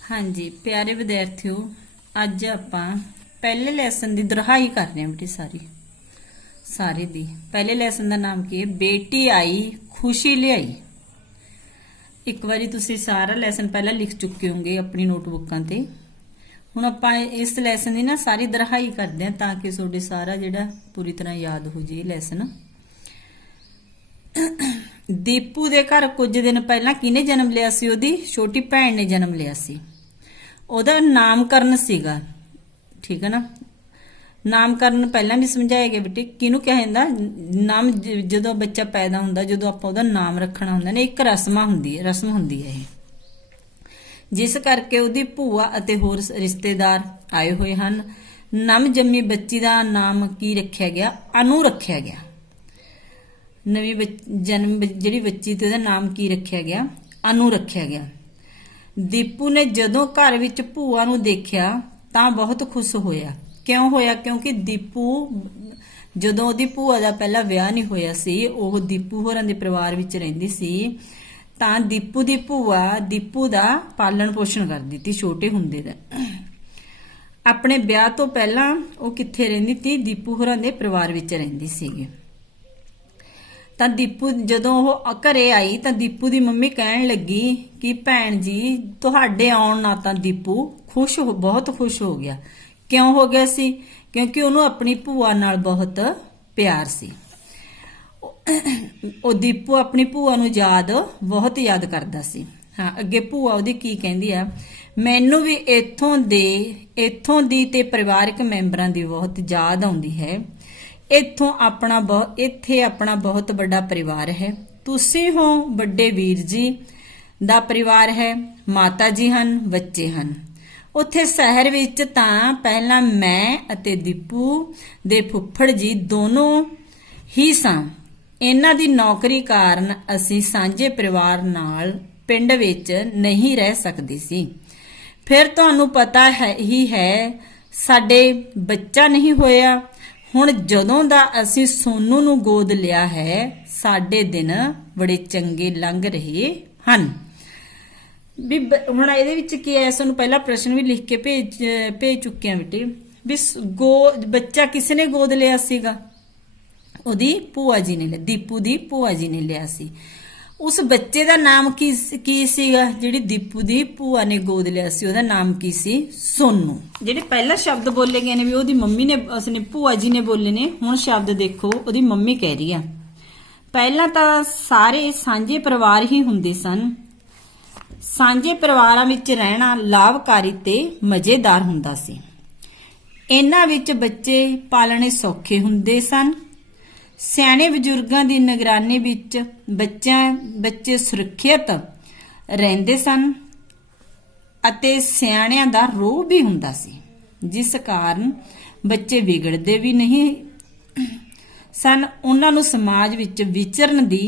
हाँ जी प्यारे विद्यार्थियों, अज आपां पहले लैसन की दोहराई कर रहे हैं बेटी सारी दी। पहले लैसन का नाम की है बेटी आई खुशी लियाई। एक बारी तुसी सारा लैसन पहला लिख चुके होंगे अपनी नोटबुकों ते। हुण आपां इस लैसन की ना सारी दोहराई करते हैं ताकि तुहाडे सारा जिहड़ा पूरी तरह याद हो जाए लैसन। दीपू दे घर कुछ दिन पहला किने जन्म लिया सी? ओदी छोटी भैन ने जन्म लिया सी। ओदा नामकरण सीगा, ठीक है ना। नामकरण पहला भी समझाया गया बेटे किनू क्या है नाम। जो बच्चा पैदा होंदा जो आप ओदा नाम रखना होंदा ना, एक रस्म हुंदी है जिस करके ओदी भूआ अते होर रिश्तेदार आए हुए हन। नव जम्मी बच्ची का नाम की रखा गया? अनु रखा गया। नवी जन्म जिहड़ी बच्ची ते ओदा नाम की रखा गया? अनु रखा गया। दीपू ने जदों घर विच भूआ नूं देखिया तां बहुत खुश होया। क्यों होया? क्योंकि दीपू जदों ओदी भूआ दा पहला विआह नहीं होया सी, ओह दीपू होरां दे परिवार विच रहिंदी सी, तां दीपू दी भूआ दीपू दा पालन पोषण करदी ती छोटे हुंदे दा। अपने विआह तो पहला ओह कित्थे रहिंदी ती? दीपू होरां दे परिवार विच रहिंदी सीगी। ਤਾਂ दीपू ਜਦੋਂ ਉਹ ਘਰੇ आई ਤਾਂ दीपू ਦੀ ਮੰਮੀ ਕਹਿਣ ਲੱਗੀ ਕਿ ਭੈਣ ਜੀ ਤੁਹਾਡੇ ਆਉਣ ਨਾਲ ਤਾਂ दीपू बहुत खुश हो गया। क्यों हो गया सी? क्योंकि ਉਹਨੂੰ अपनी ਭੂਆ ਨਾਲ बहुत प्यार सी। ਉਹ दीपू अपनी ਭੂਆ ਨੂੰ बहुत याद करदा सी। हाँ ਅੱਗੇ ਭੂਆ ਉਹਦੀ ਕੀ ਕਹਿੰਦੀ ਆ? ਮੈਨੂੰ ਵੀ ਇੱਥੋਂ ਦੀ ਤੇ ਪਰਿਵਾਰਕ ਮੈਂਬਰਾਂ ਦੀ ਬਹੁਤ ਯਾਦ ਆਉਂਦੀ ਹੈ। इत्थे अपना बहुत बड़ा परिवार है। तुसी हो बड़े वीर जी दा परिवार है, माता जी हन, बच्चे हन। उत्थे शहर विच तां पहला मैं अते दीपू दे फुੱਫੜ जी दोनों ही सां। इन्हां दी नौकरी कारण असीं सांझे परिवार नाल पिंड विच नहीं रह सकदे सी। फिर तुहानूं पता ही है साडे बच्चा नहीं होया। ਹੁਣ ਜਦੋਂ ਦਾ ਅਸੀਂ ਸੋਨੂ ਨੂੰ ਗੋਦ ਲਿਆ ਹੈ ਸਾਡੇ ਦਿਨ ਬੜੇ ਚੰਗੇ ਲੰਘ ਰਹੇ ਹਨ। ਵੀ ਹੁਣ ਇਹਦੇ ਵਿੱਚ ਕੀ ਹੈ? ਸਾਨੂੰ ਪਹਿਲਾ ਪ੍ਰਸ਼ਨ ਵੀ ਲਿਖ ਕੇ ਭੇਜ ਚੁੱਕੇ ਆ ਬੇਟੇ ਵੀ ਬੱਚਾ ਕਿਸ ਨੇ ਗੋਦ ਲਿਆ ਸੀਗਾ? ਉਹਦੀ ਭੂਆ ਜੀ ਨੇ, ਦੀਪੂ ਦੀ ਭੂਆ ਜੀ ਨੇ ਲਿਆ ਸੀ। उस बच्चे का नाम की सीगा? जिहड़ी दीपू दी भूआ ने गोद लिया सी ओहदा नाम की सी? सोनू। जिहड़े पहला शब्द बोले गए ने भी ओहदी मम्मी ने उसने भूआ जी ने बोले ने। हुण शब्द देखो ओहदी मम्मी कह रही है। पहला तां सारे सांझे परिवार ही हुंदे सन। सांझे परिवारां विच रहना लाभकारी ते मजेदार हुंदा सी। इन्हां विच बच्चे पालने सौखे हुंदे सन। सियाणे बजुर्गां दी निगरानी विच बच्चे सुरक्षित रहिंदे सन अते सियाणिਆਂ दा रोह भी हुंदा सी, जिस कारण बच्चे बिगड़दे भी नहीं सन। उन्हां नूं समाज विच विचरण दी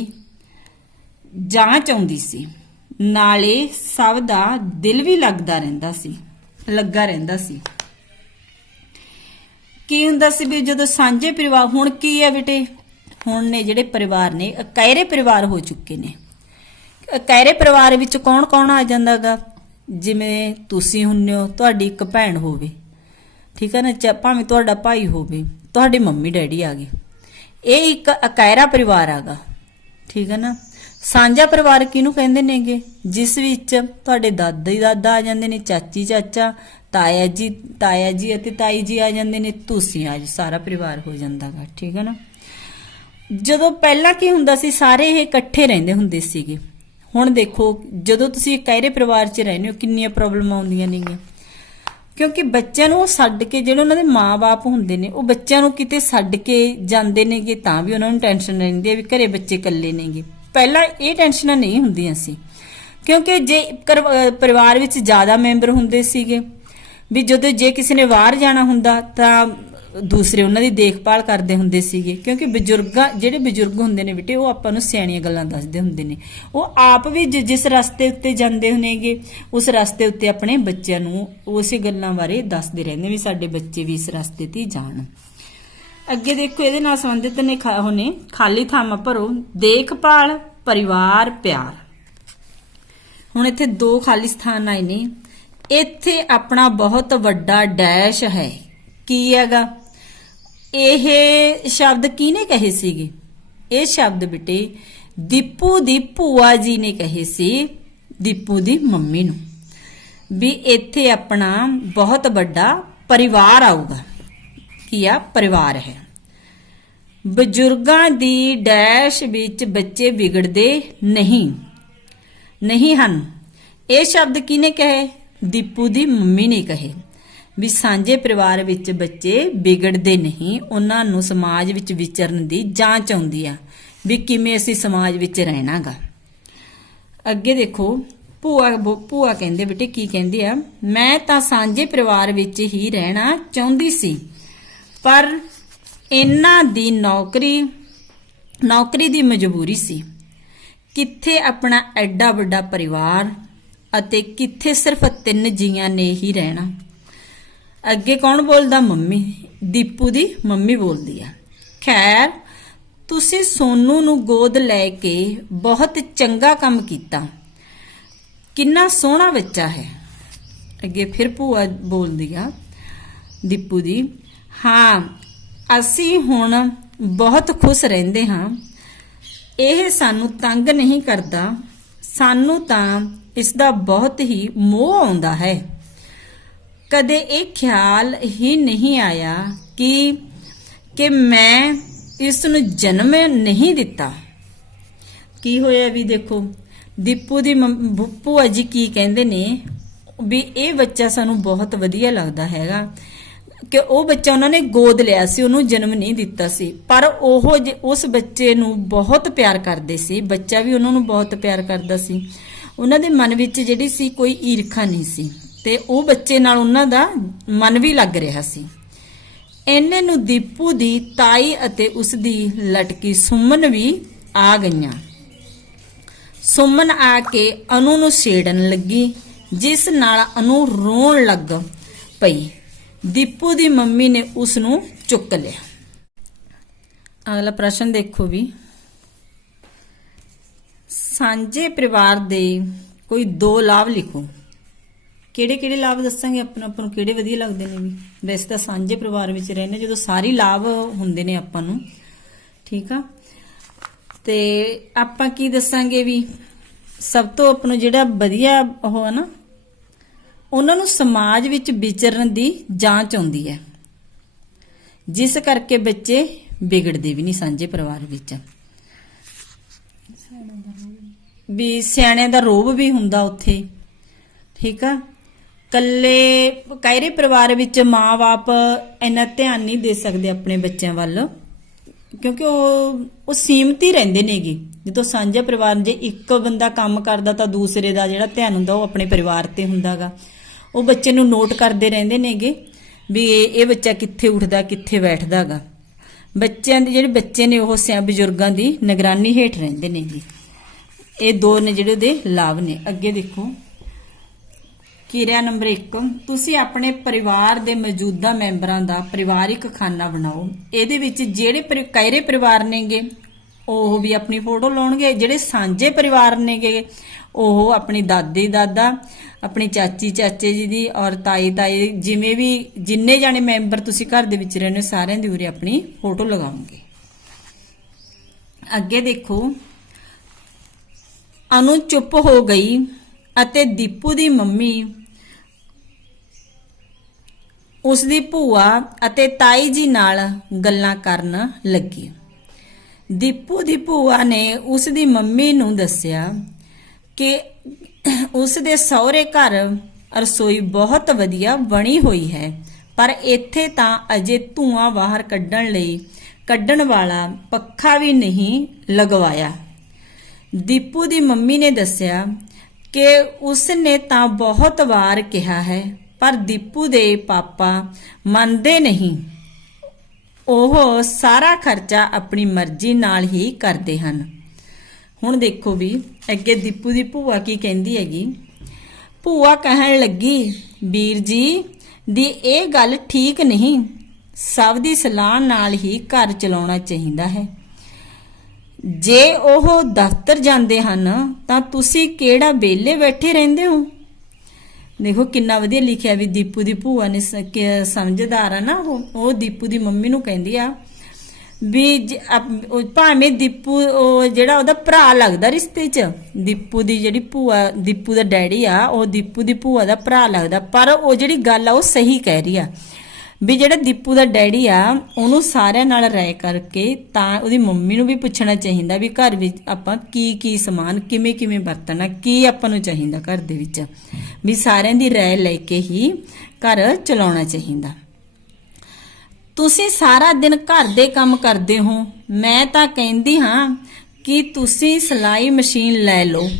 जांच आउंदी सी, नाले सब दा दिल भी लगा रहिंदा सी। की हुंदा सी भी जदों सांझे परिवार हुण की है बेटे? हुण ने जिहड़े परिवार ने इकायरे परिवार हो चुके ने। इकायरे परिवार विच कौन कौन आ जांदा गा? जिवें तुसीं हुंदे हो, तुहाडी एक भैण होवे, ठीक है ना, भावें तुहाडा भाई होवे, तुहाडे मम्मी डैडी आ गए, ये एक इकायरा परिवार आगा, ठीक है ना। सांझा परिवार किहनूं कहंदे नेगे? जिस विच तुहाडे दादी दादा आ जांदे ने, चाची चाचा, ताया जी अते ताई जी आ जांदे ने, तुसीं आ सारा परिवार हो जांदा गा, ठीक है ना। जदों पहला की हुंदा सी सारे ये इकट्ठे रहिंदे हुंदे सीगे। हुण देखो जदों तुसीं इकायरे परिवार च रहंदे हो किन्नियां प्रॉब्लम आउंदियां नेगीਆਂ, क्योंकि बच्चों नूं छड्ड के जिहड़े उन्हां दे माँ-बाप हुंदे ने ਉਹ ਬੱਚਿਆਂ ਨੂੰ ਕਿਤੇ ਛੱਡ ਕੇ ਜਾਂਦੇ ਨੇਗੇ ਤਾਂ ਵੀ ਉਹਨਾਂ ਨੂੰ ਟੈਨਸ਼ਨ ਰਹਿੰਦੀ ਹੈ ਵੀ ਘਰੇ ਬੱਚੇ ਇਕੱਲੇ ਨੇਗੇ। ਪਹਿਲਾਂ ਇਹ ਟੈਨਸ਼ਨਾਂ ਨਹੀਂ ਹੁੰਦੀਆਂ ਸੀ, ਕਿਉਂਕਿ ਜੇ ਪਰਿਵਾਰ ਵਿੱਚ ਜ਼ਿਆਦਾ ਮੈਂਬਰ ਹੁੰਦੇ ਸੀਗੇ ਵੀ ਜਦੋਂ ਜੇ ਕਿਸੇ ਨੇ ਬਾਹਰ ਜਾਣਾ ਹੁੰਦਾ ਤਾਂ ਦੂਸਰੇ ਉਹਨਾਂ ਦੀ ਦੇਖਭਾਲ ਕਰਦੇ ਹੁੰਦੇ ਸੀਗੇ। ਕਿਉਂਕਿ ਜਿਹੜੇ ਬਜ਼ੁਰਗ ਹੁੰਦੇ ਨੇ ਬੇਟੇ ਉਹ ਆਪਾਂ ਨੂੰ ਸਿਆਣੀਆਂ ਗੱਲਾਂ ਦੱਸਦੇ ਹੁੰਦੇ ਨੇ। ਉਹ ਆਪ ਵੀ ਜਿਸ ਰਸਤੇ ਉੱਤੇ ਜਾਂਦੇ ਹੋਣਗੇ ਉਸ ਰਸਤੇ ਉੱਤੇ ਆਪਣੇ ਬੱਚਿਆਂ ਨੂੰ ਉਸੇ ਗੱਲਾਂ ਬਾਰੇ ਦੱਸਦੇ ਰਹਿੰਦੇ ਵੀ ਸਾਡੇ ਬੱਚੇ ਵੀ ਇਸ ਰਸਤੇ ਤੇ ਜਾਣ। ਅੱਗੇ ਦੇਖੋ ਇਹਦੇ ਨਾਲ ਸੰਬੰਧਿਤ ਨੇ ਖਾਲੀ ਥਾਵਾਂ ਭਰੋ। ਦੇਖਭਾਲ, ਪਰਿਵਾਰ, ਪਿਆਰ। ਹੁਣ ਇੱਥੇ ਦੋ ਖਾਲੀ ਸਥਾਨ ਆਏ ਨੇ। ਇੱਥੇ ਆਪਣਾ ਬਹੁਤ ਵੱਡਾ ਡੈਸ਼ ਹੈ। ਕੀ ਹੈਗਾ ਇਹ ਸ਼ਬਦ ਕਿਹਨੇ ਕਹੇ ਸੀਗੇ? ਇਹ ਸ਼ਬਦ ਬੇਟੇ ਦੀਪੂ ਦੀ ਭੂਆ ਜੀ ਨੇ ਕਹੇ ਸੀ ਦੀਪੂ ਦੀ ਮੰਮੀ ਨੂੰ, ਵੀ ਇੱਥੇ ਆਪਣਾ ਬਹੁਤ ਵੱਡਾ ਪਰਿਵਾਰ ਆਊਗਾ। ਕੀ ਆ? ਪਰਿਵਾਰ ਹੈ। ਬਜ਼ੁਰਗਾਂ ਦੀ ਡੈਸ਼ ਵਿੱਚ ਬੱਚੇ ਵਿਗੜਦੇ ਨਹੀਂ ਹਨ। ਇਹ ਸ਼ਬਦ ਕਿਹਨੇ ਕਹੇ? ਦੀਪੂ ਦੀ ਮੰਮੀ ਨੇ ਕਹੇ ਵੀ ਸਾਂਝੇ ਪਰਿਵਾਰ ਵਿੱਚ ਬੱਚੇ ਵਿਗੜਦੇ ਨਹੀਂ, ਉਹਨਾਂ ਨੂੰ ਸਮਾਜ ਵਿੱਚ ਵਿਚਰਨ ਦੀ ਜਾਂਚ ਆਉਂਦੀ ਆ ਵੀ ਕਿਵੇਂ ਅਸੀਂ ਸਮਾਜ ਵਿੱਚ ਰਹਿਣਾਗਾ। ਅੱਗੇ ਦੇਖੋ ਭੂਆ ਕਹਿੰਦੇ ਬੇਟੇ ਕੀ ਕਹਿੰਦੇ ਆ, ਮੈਂ ਤਾਂ ਸਾਂਝੇ ਪਰਿਵਾਰ ਵਿੱਚ ਹੀ ਰਹਿਣਾ ਚਾਹੁੰਦੀ ਸੀ, ਪਰ ਇਹਨਾਂ ਦੀ ਨੌਕਰੀ ਦੀ ਮਜਬੂਰੀ ਸੀ। ਕਿੱਥੇ ਆਪਣਾ ਐਡਾ ਵੱਡਾ ਪਰਿਵਾਰ ਅਤੇ ਕਿੱਥੇ ਸਿਰਫ 3 ਜੀਆਂ ਨੇ ਹੀ ਰਹਿਣਾ। ਅੱਗੇ ਕੌਣ ਬੋਲਦਾ? ਮੰਮੀ, ਦੀਪੂ ਦੀ ਮੰਮੀ ਬੋਲਦੀ ਆ। ਖੈਰ ਤੁਸੀਂ ਸੋਨੂ ਨੂੰ ਗੋਦ ਲੈ ਕੇ ਬਹੁਤ ਚੰਗਾ ਕੰਮ ਕੀਤਾ, ਕਿੰਨਾ ਸੋਹਣਾ ਬੱਚਾ ਹੈ। ਅੱਗੇ ਫਿਰ ਭੂਆ ਬੋਲਦੀ ਆ ਦੀਪੂ ਦੀ, ਹਾਂ ਅਸੀਂ ਹੁਣ ਬਹੁਤ ਖੁਸ਼ ਰਹਿੰਦੇ ਹਾਂ, ਇਹ ਸਾਨੂੰ ਤੰਗ ਨਹੀਂ ਕਰਦਾ, ਸਾਨੂੰ ਤਾਂ ਇਸ ਦਾ ਬਹੁਤ ਹੀ ਮੋਹ ਆਉਂਦਾ ਹੈ। ਕਦੇ ਇਹ ਖਿਆਲ ਹੀ ਨਹੀਂ ਆਇਆ ਕਿ ਮੈਂ ਇਸ ਨੂੰ ਜਨਮ ਨਹੀਂ ਦਿੱਤਾ। ਕੀ ਹੋਇਆ ਵੀ ਦੇਖੋ ਦੀਪੂ ਦੀ ਭੂਆ ਜੀ ਕੀ ਕਹਿੰਦੇ ਨੇ ਵੀ ਇਹ ਬੱਚਾ ਸਾਨੂੰ ਬਹੁਤ ਵਧੀਆ ਲੱਗਦਾ ਹੈਗਾ ਕਿ ਉਹ ਬੱਚਾ ਉਹਨਾਂ ਨੇ ਗੋਦ ਲਿਆ ਸੀ, ਉਹਨੂੰ ਜਨਮ ਨਹੀਂ ਦਿੱਤਾ ਸੀ, ਪਰ ਉਹ ਉਸ ਬੱਚੇ ਨੂੰ ਬਹੁਤ ਪਿਆਰ ਕਰਦੇ ਸੀ, ਬੱਚਾ ਵੀ ਉਹਨਾਂ ਨੂੰ ਬਹੁਤ ਪਿਆਰ ਕਰਦਾ ਸੀ। ਉਹਨਾਂ ਦੇ ਮਨ ਵਿੱਚ ਜਿਹੜੀ ਸੀ ਕੋਈ ਈਰਖਾ ਨਹੀਂ ਸੀ ਤੇ ਉਹ ਬੱਚੇ ਨਾਲ ਉਹਨਾਂ ਦਾ ਮਨ ਵੀ ਲੱਗ ਰਿਹਾ ਸੀ। ਇੰਨੇ ਨੂੰ ਦੀਪੂ ਦੀ ਤਾਈ ਅਤੇ ਉਸ ਦੀ ਲਟਕੀ ਸੁਮਨ ਵੀ ਆ ਗਈਆਂ। ਸੁਮਨ ਆ ਕੇ ਅਨੂ ਨੂੰ ਛੇੜਨ ਲੱਗੀ, ਜਿਸ ਨਾਲ ਅਨੂ ਰੋਣ ਲੱਗ ਪਈ। ਦੀਪੂ ਦੀ ਮੰਮੀ ਨੇ ਉਸ ਨੂੰ ਚੁੱਕ ਲਿਆ। ਅਗਲਾ ਪ੍ਰਸ਼ਨ ਦੇਖੋ ਵੀ, ਸਾਂਝੇ ਪਰਿਵਾਰ ਦੇ ਕੋਈ 2 ਲਾਭ ਲਿਖੋ। ਕਿਹੜੇ ਲਾਭ ਦੱਸਾਂਗੇ ਆਪਾਂ ਨੂੰ ਕਿਹੜੇ ਵਧੀਆ ਲੱਗਦੇ ਨੇ ਵੀ। ਵੈਸੇ ਤਾਂ ਸਾਂਝੇ ਪਰਿਵਾਰ ਵਿੱਚ ਰਹਿੰਦੇ ਜਦੋਂ ਸਾਰੇ ਲਾਭ ਹੁੰਦੇ ਨੇ ਆਪਾਂ ਨੂੰ, ਠੀਕ ਆ। ਤੇ ਆਪਾਂ ਕੀ ਦੱਸਾਂਗੇ ਵੀ ਸਭ ਤੋਂ ਆਪਾਂ ਨੂੰ ਜਿਹੜਾ ਵਧੀਆ ਉਹ ਹੈ ਨਾ, ਉਹਨਾਂ ਨੂੰ ਸਮਾਜ ਵਿੱਚ ਵਿਚਰਨ ਦੀ ਜਾਂਚ ਆਉਂਦੀ ਹੈ, ਜਿਸ ਕਰਕੇ ਬੱਚੇ ਵਿਗੜਦੇ ਵੀ ਨਹੀਂ ਕਾਂਝੇ ਪਰਿਵਾਰ ਵਿੱਚ। ਵੀ ਸਿਆਣਿਆਂ ਦਾ ਰੋਬ ਵੀ ਹੁੰਦਾ ਉੱਥੇ, ਠੀਕ ਆ। ਕਾਇਰੇ ਪਰਿਵਾਰ ਵਿੱਚ ਮਾਂ-ਬਾਪ ਇੰਨਾ ਧਿਆਨ ਨਹੀਂ ਦੇ ਸਕਦੇ ਆਪਣੇ ਬੱਚਿਆਂ ਵੱਲ, ਕਿਉਂਕਿ ਉਹ ਸੀਮਤ ਹੀ ਰਹਿੰਦੇ ਨੇਗੇ। ਜਦੋਂ ਸਾਂਝਾ ਪਰਿਵਾਰ ਜੇ ਇੱਕ ਬੰਦਾ ਕੰਮ ਕਰਦਾ ਤਾਂ ਦੂਸਰੇ ਦਾ ਜਿਹੜਾ ਧਿਆਨ ਹੁੰਦਾ ਉਹ ਆਪਣੇ ਪਰਿਵਾਰ ਤੇ ਹੁੰਦਾਗਾ। ਉਹ ਬੱਚੇ ਨੂੰ ਨੋਟ ਕਰਦੇ ਰਹਿੰਦੇ ਨੇਗੇ ਵੀ ਇਹ ਬੱਚਾ ਕਿੱਥੇ ਉੱਠਦਾ ਕਿੱਥੇ ਬੈਠਦਾਗਾ। ਬੱਚਿਆਂ ਦੇ ਜਿਹੜੇ ਬੱਚੇ ਨੇ ਉਹ ਬਜ਼ੁਰਗਾਂ ਦੀ ਨਿਗਰਾਨੀ ਹੇਠ ਰਹਿੰਦੇ ਨੇਗੇ। ਇਹ 2 ਨੇ ਜਿਹੜੇ ਉਹਦੇ ਲਾਭ ਨੇ। ਅੱਗੇ ਦੇਖੋ ਕਿਰਿਆ ਨੰਬਰ 1, ਤੁਸੀਂ ਆਪਣੇ ਪਰਿਵਾਰ ਦੇ ਮੌਜੂਦਾ ਮੈਂਬਰਾਂ ਦਾ ਪਰਿਵਾਰਿਕ ਖਾਨਾ ਬਣਾਓ। ਇਹਦੇ ਵਿੱਚ ਜਿਹੜੇ ਕਾਇਰੇ ਪਰਿਵਾਰ ਨੇਗੇ ਉਹ ਵੀ ਆਪਣੀ ਫੋਟੋ ਲਾਉਣਗੇ, ਜਿਹੜੇ ਸਾਂਝੇ ਪਰਿਵਾਰ ਨੇਗੇ ਉਹ ਆਪਣੀ ਦਾਦੀ ਦਾਦਾ, ਆਪਣੀ ਚਾਚੀ ਚਾਚੇ ਜੀ ਦੀ ਔਰ ਤਾਈ ਤਾਈ, ਜਿਵੇਂ ਵੀ ਜਿੰਨੇ ਜਾਣੇ ਮੈਂਬਰ ਤੁਸੀਂ ਘਰ ਦੇ ਵਿੱਚ ਰਹਿੰਦੇ ਹੋ ਸਾਰਿਆਂ ਦੀ ਉਰੇ ਆਪਣੀ ਫੋਟੋ ਲਗਾਉਂਗੇ। ਅੱਗੇ ਦੇਖੋ, ਅਨੂ ਚੁੱਪ ਹੋ ਗਈ ਅਤੇ ਦੀਪੂ ਦੀ ਮੰਮੀ ਉਸ ਦੀ ਭੂਆ ਅਤੇ ਤਾਈ ਜੀ ਨਾਲ ਗੱਲਾਂ ਕਰਨ ਲੱਗੀ। ਦੀਪੂ ਦੀ ਭੂਆ ਨੇ ਉਸ ਦੀ ਮੰਮੀ ਨੂੰ ਦੱਸਿਆ ਕਿ ਉਸ ਦੇ ਸਹੁਰੇ ਘਰ ਰਸੋਈ ਬਹੁਤ ਵਧੀਆ ਬਣੀ ਹੋਈ ਹੈ, ਪਰ ਇੱਥੇ ਤਾਂ ਅਜੇ ਧੂਆਂ ਬਾਹਰ ਕੱਢਣ ਵਾਲਾ ਪੱਖਾ ਵੀ ਨਹੀਂ ਲਗਵਾਇਆ। ਦੀਪੂ ਦੀ ਮੰਮੀ ਨੇ ਦੱਸਿਆ ਕਿ ਉਸ ਨੇ ਤਾਂ ਬਹੁਤ ਵਾਰ ਕਿਹਾ ਹੈ, ਪਰ ਦੀਪੂ ਦੇ ਪਾਪਾ ਮੰਨਦੇ ਨਹੀਂ। ਉਹ ਸਾਰਾ ਖਰਚਾ ਆਪਣੀ ਮਰਜ਼ੀ ਨਾਲ ਹੀ ਕਰਦੇ ਹਨ। ਹੁਣ ਦੇਖੋ ਵੀ ਅੱਗੇ ਦੀਪੂ ਦੀ ਭੂਆ ਕੀ ਕਹਿੰਦੀ ਹੈਗੀ। ਭੂਆ ਕਹਿਣ ਲੱਗੀ, ਵੀਰ ਜੀ ਦੀ ਇਹ ਗੱਲ ਠੀਕ ਨਹੀਂ, ਸਭ ਦੀ ਸਲਾਹ ਨਾਲ ਹੀ ਘਰ ਚਲਾਉਣਾ ਚਾਹੀਦਾ ਹੈ। ਜੇ ਉਹ ਦਫ਼ਤਰ ਜਾਂਦੇ ਹਨ ਤਾਂ ਤੁਸੀਂ ਕਿਹੜਾ ਵਿਹਲੇ ਬੈਠੇ ਰਹਿੰਦੇ ਹੋ? ਦੇਖੋ ਕਿੰਨਾ ਵਧੀਆ ਲਿਖਿਆ ਵੀ ਦੀਪੂ ਦੀ ਭੂਆ ਨੇ ਸਮਝਦਾਰ ਆ ਨਾ ਉਹ ਦੀਪੂ ਦੀ ਮੰਮੀ ਨੂੰ ਕਹਿੰਦੀ ਆ ਵੀ ਭਾਵੇਂ ਦੀਪੂ ਜਿਹੜਾ ਉਹਦਾ ਭਰਾ ਲੱਗਦਾ ਰਿਸ਼ਤੇ 'ਚ, ਦੀਪੂ ਦੀ ਜਿਹੜੀ ਭੂਆ, ਦੀਪੂ ਦਾ ਡੈਡੀ ਆ ਉਹ ਦੀਪੂ ਦੀ ਭੂਆ ਦਾ ਭਰਾ ਲੱਗਦਾ, ਪਰ ਉਹ ਜਿਹੜੀ ਗੱਲ ਆ ਉਹ ਸਹੀ ਕਹਿ ਰਹੀ ਆ ਵੀ ਜਿਹੜਾ ਦੀਪੂ ਦਾ ਡੈਡੀ ਆ ਉਹਨੂੰ ਸਾਰਿਆਂ ਨਾਲ ਰਾਏ ਕਰਕੇ ਤਾਂ ਉਹਦੀ ਮੰਮੀ ਨੂੰ ਵੀ ਪੁੱਛਣਾ ਚਾਹੀਦਾ ਵੀ ਘਰ ਵਿੱਚ ਆਪਾਂ ਕੀ ਸਮਾਨ ਕਿਵੇਂ ਕਿਵੇਂ ਵਰਤਣਾ, ਕੀ ਆਪਾਂ ਨੂੰ ਚਾਹੀਦਾ ਘਰ ਦੇ ਵਿੱਚ, ਵੀ ਸਾਰਿਆਂ ਦੀ ਰਾਏ ਲੈ ਕੇ ਹੀ ਘਰ ਚਲਾਉਣਾ ਚਾਹੀਦਾ। ਤੁਸੀਂ ਸਾਰਾ ਦਿਨ ਘਰ ਦੇ ਕੰਮ ਕਰਦੇ ਹੋ, ਮੈਂ ਤਾਂ ਕਹਿੰਦੀ ਹਾਂ ਕਿ ਤੁਸੀਂ ਸਿਲਾਈ ਮਸ਼ੀਨ ਲੈ ਲਓ,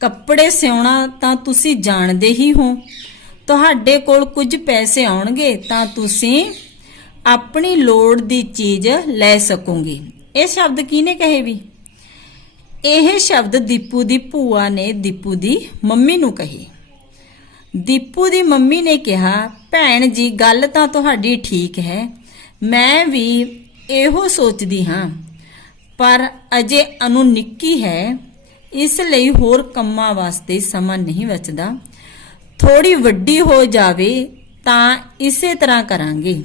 ਕੱਪੜੇ ਸਿਉਣਾ ਤਾਂ ਤੁਸੀਂ ਜਾਣਦੇ ਹੀ ਹੋ, ਤੁਹਾਡੇ ਕੋਲ ਕੁਝ ਪੈਸੇ ਆਉਣਗੇ ਤਾਂ ਤੁਸੀਂ ਆਪਣੀ ਲੋੜ ਦੀ ਚੀਜ਼ ਲੈ ਸਕੋਗੇ। ਇਹ ਸ਼ਬਦ ਕਿਹਨੇ ਕਹੇ ਵੀ? ਇਹ ਸ਼ਬਦ ਦੀਪੂ ਦੀ ਭੂਆ ਨੇ ਦੀਪੂ ਦੀ ਮੰਮੀ ਨੂੰ ਕਹੇ। ਦੀਪੂ ਦੀ ਮੰਮੀ ਨੇ ਕਿਹਾ, ਭੈਣ ਜੀ ਗੱਲ ਤਾਂ ਤੁਹਾਡੀ ਠੀਕ ਹੈ, ਮੈਂ ਵੀ ਇਹੋ ਸੋਚਦੀ ਹਾਂ, ਪਰ ਅਜੇ ਅਨੂ ਨਿੱਕੀ ਹੈ, ਇਸ ਲਈ ਹੋਰ ਕੰਮਾਂ ਵਾਸਤੇ ਸਮਾਂ ਨਹੀਂ ਬਚਦਾ, ਥੋੜੀ ਵੱਡੀ ਹੋ ਜਾਵੇ ਤਾਂ ਇਸੇ ਤਰ੍ਹਾਂ ਕਰਾਂਗੇ।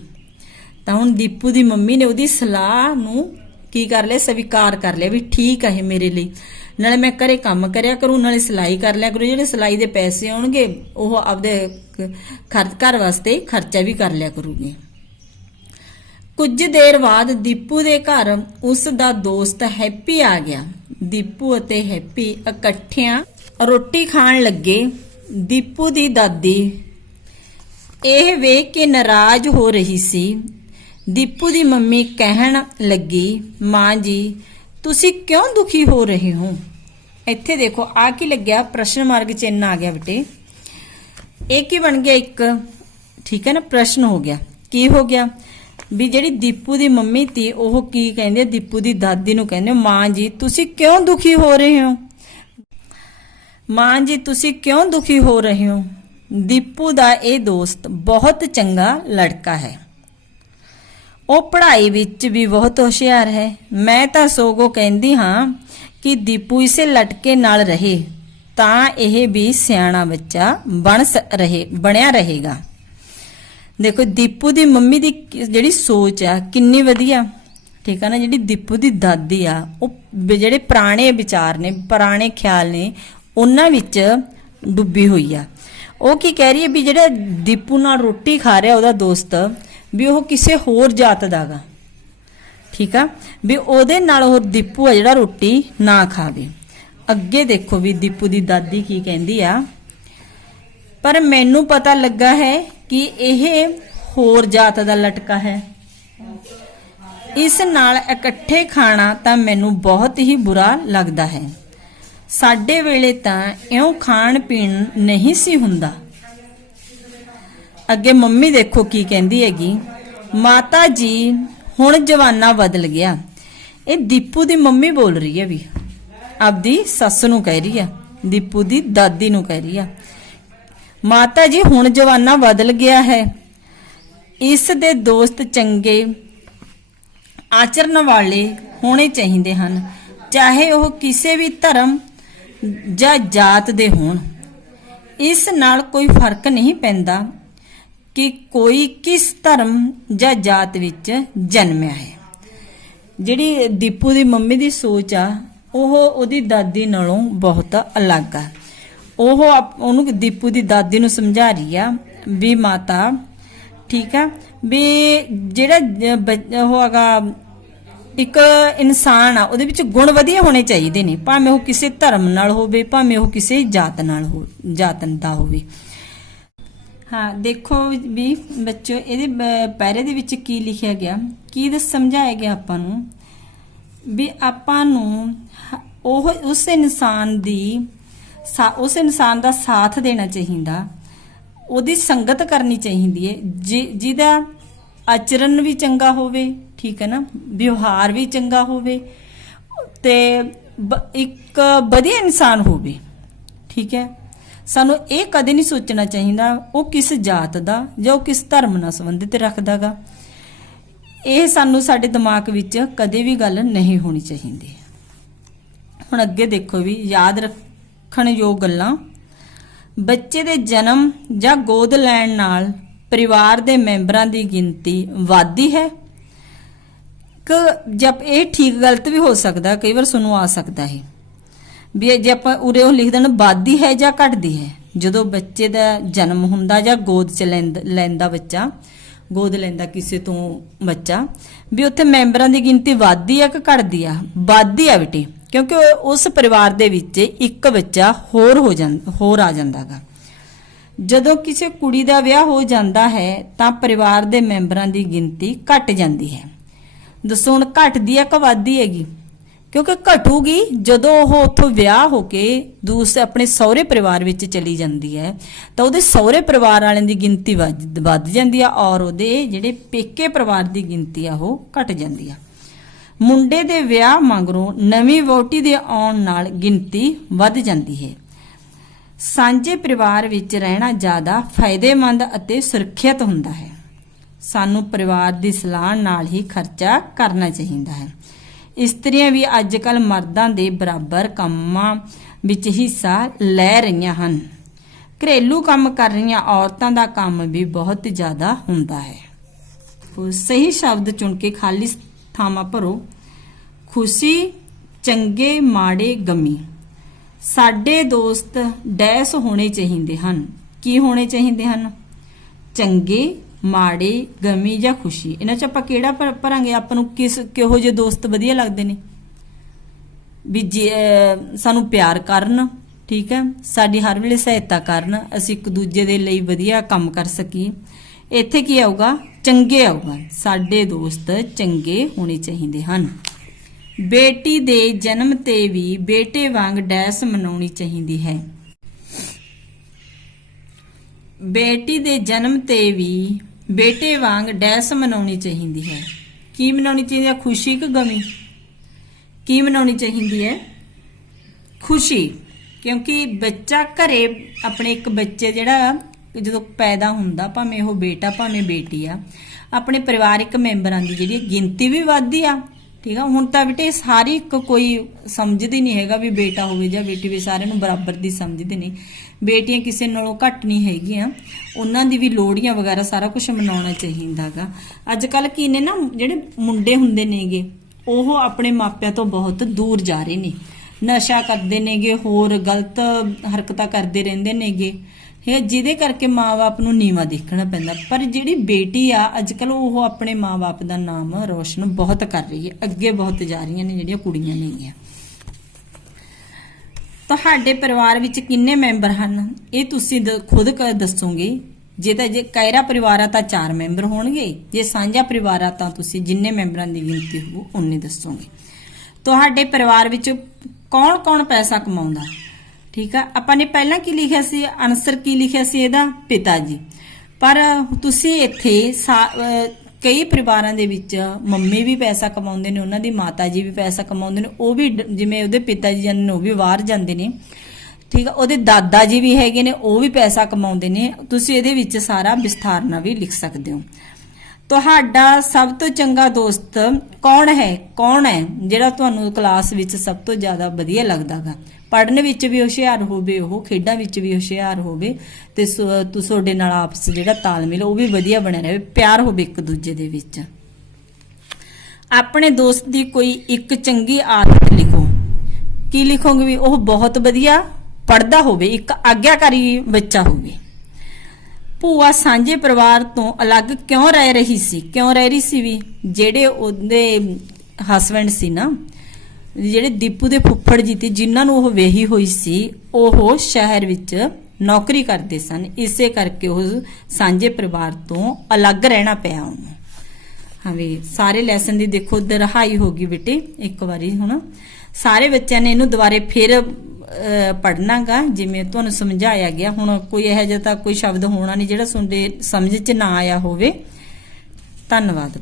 ਤਾਂ ਹੁਣ ਦੀਪੂ ਦੀ ਮੰਮੀ ਨੇ ਉਹਦੀ ਸਲਾਹ ਨੂੰ ਕੀ ਕਰ ਲਿਆ, ਸਵੀਕਾਰ ਕਰ ਲਿਆ ਵੀ ਠੀਕ ਹੈ ਮੇਰੇ ਲਈ, ਨਾਲੇ ਮੈਂ ਘਰੇ ਕੰਮ ਕਰਿਆ ਕਰੂੰ, ਨਾਲੇ ਸਿਲਾਈ ਕਰ ਲਿਆ ਕਰੂ, ਜਿਹੜੇ ਸਿਲਾਈ ਦੇ ਪੈਸੇ ਆਉਣਗੇ ਉਹ ਆਪਦੇ ਘਰ ਵਾਸਤੇ ਖਰਚਾ ਵੀ ਕਰ ਲਿਆ ਕਰੂਗੀ। ਕੁਝ ਦੇਰ ਬਾਅਦ ਦੀਪੂ ਦੇ ਘਰ ਉਸ ਦਾ ਦੋਸਤ ਹੈਪੀ ਆ ਗਿਆ। ਦੀਪੂ ਅਤੇ ਹੈਪੀ ਇਕੱਠਿਆਂ ਰੋਟੀ ਖਾਣ ਲੱਗੇ। ਦੀਪੂ ਦੀ ਦਾਦੀ ਇਹ ਵੇਖ ਕੇ ਨਾਰਾਜ਼ ਹੋ ਰਹੀ ਸੀ। ਦੀਪੂ ਦੀ ਮੰਮੀ ਕਹਿਣ ਲੱਗੀ, ਮਾਂ ਜੀ ਤੁਸੀਂ ਕਿਉਂ ਦੁਖੀ ਹੋ ਰਹੇ ਹੋ? ਇੱਥੇ ਦੇਖੋ ਆ ਕੀ ਲੱਗਿਆ, ਪ੍ਰਸ਼ਨ ਮਾਰਕ ਚਿੰਨ ਆ ਗਿਆ ਬੇਟੇ। ਇਹ ਕੀ ਬਣ ਗਿਆ? ਇੱਕ, ਠੀਕ ਹੈ ਨਾ, ਪ੍ਰਸ਼ਨ ਹੋ ਗਿਆ। ਕੀ ਹੋ ਗਿਆ ਵੀ ਜਿਹੜੀ ਦੀਪੂ ਦੀ ਮੰਮੀ ਤੀ ਉਹ ਕੀ ਕਹਿੰਦੇ, ਦੀਪੂ ਦੀ ਦਾਦੀ ਨੂੰ ਕਹਿੰਦੇ, ਮਾਂ ਜੀ ਤੁਸੀਂ ਕਿਉਂ ਦੁਖੀ ਹੋ ਰਹੇ ਹੋ? ਮਾਂ ਜੀ ਤੁਸੀਂ ਕਿਉਂ ਦੁਖੀ ਹੋ ਰਹੇ ਹੋ? ਦੀਪੂ ਦਾ ਇਹ ਦੋਸਤ ਬਹੁਤ ਚੰਗਾ ਲੜਕਾ ਹੈ, ਉਹ ਪੜ੍ਹਾਈ ਵਿੱਚ ਵੀ ਬਹੁਤ ਹੁਸ਼ਿਆਰ ਹੈ। ਮੈਂ ਤਾਂ ਸਗੋਂ ਕਹਿੰਦੀ ਹਾਂ ਕਿ ਦੀਪੂ ਇਸੇ ਲਟਕੇ ਨਾਲ ਰਹੇ ਤਾਂ ਇਹ ਵੀ ਸਿਆਣਾ ਬੱਚਾ ਬਣਿਆ ਰਹੇਗਾ। ਦੇਖੋ ਦੀਪੂ ਦੀ ਮੰਮੀ ਦੀ ਜਿਹੜੀ ਸੋਚ ਆ ਕਿੰਨੀ ਵਧੀਆ, ਠੀਕ ਆ ਨਾ। ਜਿਹੜੀ ਦੀਪੂ ਦੀ ਦਾਦੀ ਆ ਉਹ ਜਿਹੜੇ ਪੁਰਾਣੇ ਵਿਚਾਰ ਨੇ, ਪੁਰਾਣੇ ਖਿਆਲ ਨੇ, ਉਹਨਾਂ ਵਿੱਚ ਡੁੱਬੀ ਹੋਈ ਆ। ਉਹ ਕੀ ਕਹਿ ਰਹੀ ਹੈ ਵੀ ਜਿਹੜਾ ਦੀਪੂ ਨਾਲ ਰੋਟੀ ਖਾ ਰਿਹਾ ਉਹਦਾ ਦੋਸਤ, ਵੀ ਉਹ ਕਿਸੇ ਹੋਰ ਜਾਤ ਦਾ ਗਾ, ਠੀਕ ਆ, ਵੀ ਉਹਦੇ ਨਾਲ ਉਹ ਦੀਪੂ ਆ ਜਿਹੜਾ ਰੋਟੀ ਨਾ ਖਾਵੇ। ਅੱਗੇ ਦੇਖੋ ਵੀ ਦੀਪੂ ਦੀ ਦਾਦੀ ਕੀ ਕਹਿੰਦੀ ਆ, ਪਰ ਮੈਨੂੰ ਪਤਾ ਲੱਗਾ ਹੈ ਕਿ ਇਹ ਹੋਰ ਜਾਤ ਦਾ ਲਟਕਾ ਹੈ, ਇਸ ਨਾਲ ਇਕੱਠੇ ਖਾਣਾ ਤਾਂ ਮੈਨੂੰ ਬਹੁਤ ਹੀ ਬੁਰਾ ਲੱਗਦਾ ਹੈ। ਸਾਡੇ ਵੇਲੇ ਤਾਂ ਇਉਂ ਖਾਣ ਪੀਣ ਨਹੀਂ ਸੀ ਹੁੰਦਾ। ਅੱਗੇ ਮੰਮੀ ਦੇਖੋ ਕੀ ਕਹਿੰਦੀ ਹੈਗੀ, ਮਾਤਾ ਜੀ ਹੁਣ ਜ਼ਮਾਨਾ ਬਦਲ ਗਿਆ। ਇਹ ਦੀਪੂ ਦੀ ਮੰਮੀ ਬੋਲ ਰਹੀ ਹੈ, ਵੀ ਆਪਦੀ ਸੱਸ ਨੂੰ ਕਹਿ ਰਹੀ ਆ, ਦੀਪੂ ਦੀ ਦਾਦੀ ਨੂੰ ਕਹਿ ਰਹੀ ਆ, ਮਾਤਾ ਜੀ ਹੁਣ ਜ਼ਮਾਨਾ ਬਦਲ ਗਿਆ ਹੈ, ਇਸ ਦੇ ਦੋਸਤ ਚੰਗੇ ਆਚਰਨ ਵਾਲੇ ਹੋਣੇ ਚਾਹੀਦੇ ਹਨ, ਚਾਹੇ ਉਹ ਕਿਸੇ ਵੀ ਧਰਮ ਜਾਂ ਜਾਤ ਦੇ ਹੋਣ। ਇਸ ਨਾਲ ਕੋਈ ਫਰਕ ਨਹੀਂ ਪੈਂਦਾ ਕਿ ਕੋਈ ਕਿਸ ਧਰਮ ਜਾਂ ਜਾਤ ਵਿੱਚ ਜਨਮਿਆ ਹੈ। ਜਿਹੜੀ ਦੀਪੂ ਦੀ ਮੰਮੀ ਦੀ ਸੋਚ ਆ ਉਹ ਉਹਦੀ ਦਾਦੀ ਨਾਲੋਂ ਬਹੁਤ ਅਲੱਗ ਆ। ਉਹ ਉਹਨੂੰ ਦੀਪੂ ਦੀ ਦਾਦੀ ਨੂੰ ਸਮਝਾ ਰਹੀ ਆ ਵੀ ਮਾਤਾ, ਠੀਕ ਆ, ਵੀ ਜਿਹੜਾ ਉਹ ਹੈਗਾ ਇੱਕ ਇਨਸਾਨ ਆ ਉਹਦੇ ਵਿੱਚ ਗੁਣ ਵਧੀਆ ਹੋਣੇ ਚਾਹੀਦੇ ਨੇ, ਭਾਵੇਂ ਉਹ ਕਿਸੇ ਧਰਮ ਨਾਲ ਹੋਵੇ, ਭਾਵੇਂ ਉਹ ਕਿਸੇ ਜਾਤ ਦਾ ਹੋਵੇ। ਹਾਂ ਦੇਖੋ ਵੀ ਬੱਚੋ ਇਹਦੇ ਪੈਰੇ ਦੇ ਵਿੱਚ ਕੀ ਲਿਖਿਆ ਗਿਆ, ਕੀ ਸਮਝਾਇਆ ਗਿਆ ਆਪਾਂ ਨੂੰ, ਵੀ ਆਪਾਂ ਨੂੰ ਉਸ ਇਨਸਾਨ ਦਾ ਸਾਥ ਦੇਣਾ ਚਾਹੀਦਾ, ਉਹਦੀ ਸੰਗਤ ਕਰਨੀ ਚਾਹੀਦੀ ਹੈ, ਜਿਹਦਾ ਆਚਰਨ ਵੀ ਚੰਗਾ ਹੋਵੇ, ਠੀਕ ਹੈ ਨਾ, ਵਿਵਹਾਰ ਵੀ ਚੰਗਾ ਹੋਵੇ ਤੇ ਇੱਕ ਵਧੀਆ ਇਨਸਾਨ ਹੋਵੇ, ਠੀਕ ਹੈ। ਸਾਨੂੰ ਇਹ ਕਦੇ ਨਹੀਂ ਸੋਚਣਾ ਚਾਹੀਦਾ ਉਹ ਕਿਸ ਜਾਤ ਦਾ ਜਾਂ ਉਹ ਕਿਸ ਧਰਮ ਨਾਲ ਸੰਬੰਧਿਤ ਰੱਖਦਾਗਾ। ਇਹ ਸਾਨੂੰ ਸਾਡੇ ਦਿਮਾਗ ਵਿੱਚ ਕਦੇ ਵੀ ਗੱਲ ਨਹੀਂ ਹੋਣੀ ਚਾਹੀਦੀ। ਹੁਣ ਅੱਗੇ ਦੇਖੋ ਵੀ ਯਾਦ ਰੱਖਣ ਯੋਗ ਗੱਲਾਂ। ਬੱਚੇ ਦੇ ਜਨਮ ਜਾਂ ਗੋਦ ਲੈਣ ਨਾਲ ਪਰਿਵਾਰ ਦੇ ਮੈਂਬਰਾਂ ਦੀ ਗਿਣਤੀ ਵੱਧਦੀ ਹੈ ਕਿ ਜਦ ਇਹ ਠੀਕ ਗਲਤ ਵੀ ਹੋ ਸਕਦਾ, ਕਈ ਵਾਰ ਸਾਨੂੰ ਆ ਸਕਦਾ ਹੈ ਵੀ ਜੇ ਆਪਾਂ ਉਰੇ ਉਹ ਲਿਖ ਦੇਣ ਵੱਧਦੀ ਹੈ ਜਾਂ ਘਟਦੀ ਹੈ। ਜਦੋਂ ਬੱਚੇ ਦਾ ਜਨਮ ਹੁੰਦਾ ਜਾਂ ਗੋਦ ਚ ਲੈਂਦਾ ਬੱਚਾ, ਗੋਦ ਲੈਂਦਾ ਕਿਸੇ ਤੋਂ ਬੱਚਾ, ਵੀ ਉੱਥੇ ਮੈਂਬਰਾਂ ਦੀ ਗਿਣਤੀ ਵੱਧਦੀ ਆ ਕਿ ਘਟਦੀ ਆ? ਵੱਧਦੀ ਆ ਬੇਟੇ, ਕਿਉਂਕਿ ਉਸ ਪਰਿਵਾਰ ਦੇ ਵਿੱਚ ਇੱਕ ਬੱਚਾ ਹੋਰ ਆ ਜਾਂਦਾ ਗਾ। ਜਦੋਂ ਕਿਸੇ ਕੁੜੀ ਦਾ ਵਿਆਹ ਹੋ ਜਾਂਦਾ ਹੈ ਤਾਂ ਪਰਿਵਾਰ ਦੇ ਮੈਂਬਰਾਂ ਦੀ ਗਿਣਤੀ ਘਟ ਜਾਂਦੀ ਹੈ। ਦੱਸੋ ਹੁਣ ਘਟਦੀ ਆ ਕਿ ਵੱਧਦੀ ਹੈਗੀ? ਕਿਉਂਕਿ ਘਟੂਗੀ ਜਦੋਂ ਉਹ ਉੱਥੋਂ ਵਿਆਹ ਹੋ ਕੇ ਦੂਸਰੇ ਆਪਣੇ ਸਹੁਰੇ ਪਰਿਵਾਰ ਵਿੱਚ ਚਲੀ ਜਾਂਦੀ ਹੈ ਤਾਂ ਉਹਦੇ ਸਹੁਰੇ ਪਰਿਵਾਰ ਵਾਲਿਆਂ ਦੀ ਗਿਣਤੀ ਵੱਧ ਜਾਂਦੀ ਆ ਔਰ ਉਹਦੇ ਜਿਹੜੇ ਪੇਕੇ ਪਰਿਵਾਰ ਦੀ ਗਿਣਤੀ ਆ ਉਹ ਘਟ ਜਾਂਦੀ ਆ। ਮੁੰਡੇ ਦੇ ਵਿਆਹ ਮਗਰੋਂ ਨਵੀਂ ਵਹੁਟੀ ਦੇ ਆਉਣ ਨਾਲ ਗਿਣਤੀ ਵੱਧ ਜਾਂਦੀ ਹੈ। ਸਾਂਝੇ ਪਰਿਵਾਰ ਵਿੱਚ ਰਹਿਣਾ ਜ਼ਿਆਦਾ ਫਾਇਦੇਮੰਦ ਅਤੇ ਸੁਰੱਖਿਅਤ ਹੁੰਦਾ ਹੈ। ਸਾਨੂੰ ਪਰਿਵਾਰ ਦੀ ਸਲਾਹ ਨਾਲ ਹੀ ਖਰਚਾ ਕਰਨਾ ਚਾਹੀਦਾ ਹੈ। ਇਸਤਰੀਆਂ ਵੀ ਅੱਜ ਕੱਲ੍ਹ ਮਰਦਾਂ ਦੇ ਬਰਾਬਰ ਕੰਮਾਂ ਵਿੱਚ ਹਿੱਸਾ ਲੈ ਰਹੀਆਂ ਹਨ। ਘਰੇਲੂ ਕੰਮ ਕਰ ਰਹੀਆਂ ਔਰਤਾਂ ਦਾ ਕੰਮ ਵੀ ਬਹੁਤ ਜ਼ਿਆਦਾ ਹੁੰਦਾ ਹੈ। ਸਹੀ ਸ਼ਬਦ ਚੁਣ ਕੇ ਖਾਲੀ ਥਾਵਾਂ ਭਰੋ। ਖੁਸ਼ੀ, ਚੰਗੇ, ਮਾੜੇ, ਗਮੀ। ਸਾਡੇ ਦੋਸਤ ਡੈਸ ਹੋਣੇ ਚਾਹੀਦੇ ਹਨ। ਕੀ ਹੋਣੇ ਚਾਹੀਦੇ ਹਨ? ਚੰਗੇ, ਮਾੜੇ, ਗਮੀ ਜਾਂ ਖੁਸ਼ੀ। ਇਹਨਾਂ ਚ ਆਪਾਂ ਕਿਹੜਾ ਭਰਾਂਗੇ? ਆਪਾਂ ਨੂੰ ਕਿਹੋ ਜਿਹੇ ਦੋਸਤ ਵਧੀਆ ਲੱਗਦੇ ਨੇ? ਵੀ ਸਾਨੂੰ ਪਿਆਰ ਕਰਨ, ਠੀਕ ਹੈ, ਸਾਡੀ ਹਰ ਵੇਲੇ ਸਹਾਇਤਾ ਕਰਨ, ਅਸੀਂ ਇੱਕ ਦੂਜੇ ਦੇ ਲਈ ਵਧੀਆ ਕੰਮ ਕਰ ਸਕੀਏ। ਇੱਥੇ ਕੀ ਆਊਗਾ? ਚੰਗੇ ਆਊਗਾ। ਸਾਡੇ ਦੋਸਤ ਚੰਗੇ ਹੋਣੇ ਚਾਹੀਦੇ ਹਨ। ਬੇਟੀ ਦੇ ਜਨਮ ਤੇ ਵੀ ਬੇਟੇ ਵਾਂਗ ਡੈਸ ਮਨਾਉਣੀ ਚਾਹੀਦੀ ਹੈ। ਬੇਟੀ ਦੇ ਜਨਮ ਤੇ ਵੀ ਬੇਟੇ ਵਾਂਗ ਡੈਸ ਮਨਾਉਣੀ ਚਾਹੀਦੀ ਹੈ। ਕੀ ਮਨਾਉਣੀ ਚਾਹੀਦੀ ਹੈ? ਖੁਸ਼ੀ ਕਿ ਗਮੀ? ਕੀ ਮਨਾਉਣੀ ਚਾਹੀਦੀ ਹੈ? ਖੁਸ਼ੀ। ਕਿਉਂਕਿ ਬੱਚਾ ਘਰੇ ਆਪਣੇ ਇੱਕ ਬੱਚੇ ਜਿਹੜਾ ਜਦੋਂ ਪੈਦਾ ਹੁੰਦਾ, ਭਾਵੇਂ ਉਹ ਬੇਟਾ ਭਾਵੇਂ ਬੇਟੀ ਆ, ਆਪਣੇ ਪਰਿਵਾਰਿਕ ਮੈਂਬਰਾਂ ਦੀ ਜਿਹੜੀ ਗਿਣਤੀ ਵੀ ਵੱਧਦੀ ਆ। ਠੀਕ ਆ, ਹੁਣ ਤਾਂ ਬੇਟੇ ਸਾਰੀ ਕੋਈ ਸਮਝਦੀ ਨਹੀਂ ਹੈਗਾ ਵੀ ਬੇਟਾ ਹੋਵੇ ਜਾਂ ਬੇਟੀ ਵੀ, ਸਾਰਿਆਂ ਨੂੰ ਬਰਾਬਰ ਦੀ ਸਮਝਦੇ ਨੇ। ਬੇਟੀਆਂ ਕਿਸੇ ਨਾਲੋਂ ਘੱਟ ਨਹੀਂ ਹੈਗੀਆਂ, ਉਹਨਾਂ ਦੀ ਵੀ ਲੋਹੜੀਆਂ ਵਗੈਰਾ ਸਾਰਾ ਕੁਝ ਮਨਾਉਣਾ ਚਾਹੀਦਾ ਗਾ। ਅੱਜ ਕੱਲ ਕੀ ਨੇ ਨਾ, ਜਿਹੜੇ ਮੁੰਡੇ ਹੁੰਦੇ ਨੇਗੇ ਉਹ ਆਪਣੇ ਮਾਪਿਆਂ ਤੋਂ ਬਹੁਤ ਦੂਰ ਜਾ ਰਹੇ ਨੇ, ਨਸ਼ਾ ਕਰਦੇ ਨੇਗੇ, ਹੋਰ ਗਲਤ ਹਰਕਤਾਂ ਕਰਦੇ ਰਹਿੰਦੇ ਨੇਗੇ, ਜਿਹਦੇ ਕਰਕੇ ਮਾਂ-ਬਾਪ ਨੂੰ ਨੀਵਾਂ ਦੇਖਣਾ ਪੈਂਦਾ। ਪਰ ਜਿਹੜੀ ਬੇਟੀ ਆ ਅੱਜ ਕੱਲ ਉਹ ਆਪਣੇ ਮਾਂ-ਬਾਪ ਦਾ ਨਾਮ ਰੋਸ਼ਨ ਬਹੁਤ ਕਰ ਰਹੀ ਹੈ, ਅੱਗੇ ਬਹੁਤ ਜਾ ਰਹੀਆਂ ਨੇ ਜਿਹੜੀਆਂ ਕੁੜੀਆਂ ਨੇਗੀਆਂ। ਤੁਹਾਡੇ ਪਰਿਵਾਰ ਵਿੱਚ ਕਿੰਨੇ ਮੈਂਬਰ ਹਨ? ਇਹ ਤੁਸੀਂ ਖੁਦ ਦੱਸੋਗੇ। ਜੇ ਕਾਇਰਾ ਪਰਿਵਾਰ ਆ ਤਾਂ 4 ਮੈਂਬਰ ਹੋਣਗੇ, ਜੇ ਸਾਂਝਾ ਪਰਿਵਾਰ ਆ ਤਾਂ ਤੁਸੀਂ ਜਿੰਨੇ ਮੈਂਬਰਾਂ ਦੀ ਗਿਣਤੀ ਹੋਊ ਉਨੇ ਦੱਸੋਗੇ। ਤੁਹਾਡੇ ਪਰਿਵਾਰ ਵਿੱਚ ਕੌਣ-ਕੌਣ ਪੈਸਾ ਕਮਾਉਂਦਾ? ਠੀਕ ਆ, ਆਪਾਂ ਨੇ ਪਹਿਲਾਂ ਕੀ ਲਿਖਿਆ ਸੀ? ਆਨਸਰ ਕੀ ਲਿਖਿਆ ਸੀ ਇਹਦਾ? ਪਿਤਾ ਜੀ। ਪਰ ਤੁਸੀਂ ਇੱਥੇ ਕਈ ਪਰਿਵਾਰਾਂ ਦੇ ਵਿੱਚ ਮੰਮੀ ਵੀ ਪੈਸਾ ਕਮਾਉਂਦੇ ਨੇ, ਉਹਨਾਂ ਦੀ ਮਾਤਾ ਜੀ ਵੀ ਪੈਸਾ ਕਮਾਉਂਦੇ ਨੇ, ਉਹ ਵੀ ਜਿਵੇਂ ਉਹਦੇ ਪਿਤਾ ਜੀ ਨੇ ਉਹ ਵੀ ਬਾਹਰ ਜਾਂਦੇ ਨੇ, ਠੀਕ ਆ, ਉਹਦੇ ਦਾਦਾ ਜੀ ਵੀ ਹੈਗੇ ਨੇ, ਉਹ ਵੀ ਪੈਸਾ ਕਮਾਉਂਦੇ ਨੇ। ਤੁਸੀਂ ਇਹਦੇ ਵਿੱਚ ਸਾਰਾ ਵਿਸਥਾਰ ਨਾਲ ਵੀ ਲਿਖ ਸਕਦੇ ਹੋ। ਤੁਹਾਡਾ ਸਭ ਤੋਂ ਚੰਗਾ ਦੋਸਤ ਕੌਣ ਹੈ? ਕੌਣ ਹੈ ਜਿਹੜਾ ਤੁਹਾਨੂੰ ਕਲਾਸ ਵਿੱਚ ਸਭ ਤੋਂ ਜ਼ਿਆਦਾ ਵਧੀਆ ਲੱਗਦਾਗਾ? ਪੜ੍ਹਨ ਵਿੱਚ ਵੀ ਹੁਸ਼ਿਆਰ ਹੋਵੇ, ਉਹ ਖੇਡਾਂ ਵਿੱਚ ਵੀ ਹੁਸ਼ਿਆਰ ਹੋਵੇ, ਤੇ ਤੁਹਾਡੇ ਨਾਲ ਆਪਸ ਜਿਹੜਾ ਤਾਲਮੇਲ ਉਹ ਵੀ ਵਧੀਆ ਬਣਿਆ ਰਹੇ, ਪਿਆਰ ਹੋਵੇ ਇੱਕ ਦੂਜੇ ਦੇ ਵਿੱਚ। ਆਪਣੇ ਦੋਸਤ ਦੀ ਕੋਈ ਇੱਕ ਚੰਗੀ ਆਦਤ ਲਿਖੋ। ਕੀ ਲਿਖੋਗੇ? ਵੀ ਉਹ ਬਹੁਤ ਵਧੀਆ ਪੜ੍ਹਦਾ ਹੋਵੇ, ਇੱਕ ਆਗਿਆਕਾਰੀ ਬੱਚਾ ਹੋਵੇ। ਭੂਆ ਸਾਂਝੇ ਪਰਿਵਾਰ ਤੋਂ ਅਲੱਗ ਕਿਉਂ ਰਹਿ ਰਹੀ ਸੀ? ਕਿਉਂ ਰਹਿ ਰਹੀ ਸੀ? ਵੀ ਜਿਹੜੇ ਉਹਦੇ ਹਸਬੈਂਡ ਸੀ ਨਾ, ਜਿਹੜੇ ਦੀਪੂ ਦੇ ਫੁੱਫੜ ਜੀ ਤੇ ਜਿਨ੍ਹਾਂ ਨੂੰ ਉਹ ਵਿਆਹੀ ਹੋਈ ਸੀ, ਉਹ ਸ਼ਹਿਰ ਵਿੱਚ ਨੌਕਰੀ ਕਰਦੇ ਸਨ, ਇਸੇ ਕਰਕੇ ਉਹ ਸਾਂਝੇ ਪਰਿਵਾਰ ਤੋਂ ਅਲੱਗ ਰਹਿਣਾ ਪਿਆ ਉਹਨੂੰ। ਹਾਂ ਵੀ ਸਾਰੇ ਲੈਸਨ ਦੀ ਦੇਖੋ ਦਰਹਾਈ ਹੋ ਗਈ ਬੇਟੇ ਇੱਕ ਵਾਰੀ। ਹੁਣ ਸਾਰੇ ਬੱਚਿਆਂ ਨੇ ਇਹਨੂੰ ਦੁਬਾਰੇ ਫਿਰ ਪੜ੍ਹਨਾਗਾ ਜਿਵੇਂ ਤੁਹਾਨੂੰ ਸਮਝਾਇਆ ਗਿਆ। ਹੁਣ ਕੋਈ ਇਹੋ ਜਿਹਾ ਤਾਂ ਕੋਈ ਸ਼ਬਦ ਹੋਣਾ ਨਹੀਂ ਜਿਹੜਾ ਤੁਹਾਡੇ ਸਮਝ 'ਚ ਨਾ ਆਇਆ ਹੋਵੇ। ਧੰਨਵਾਦ।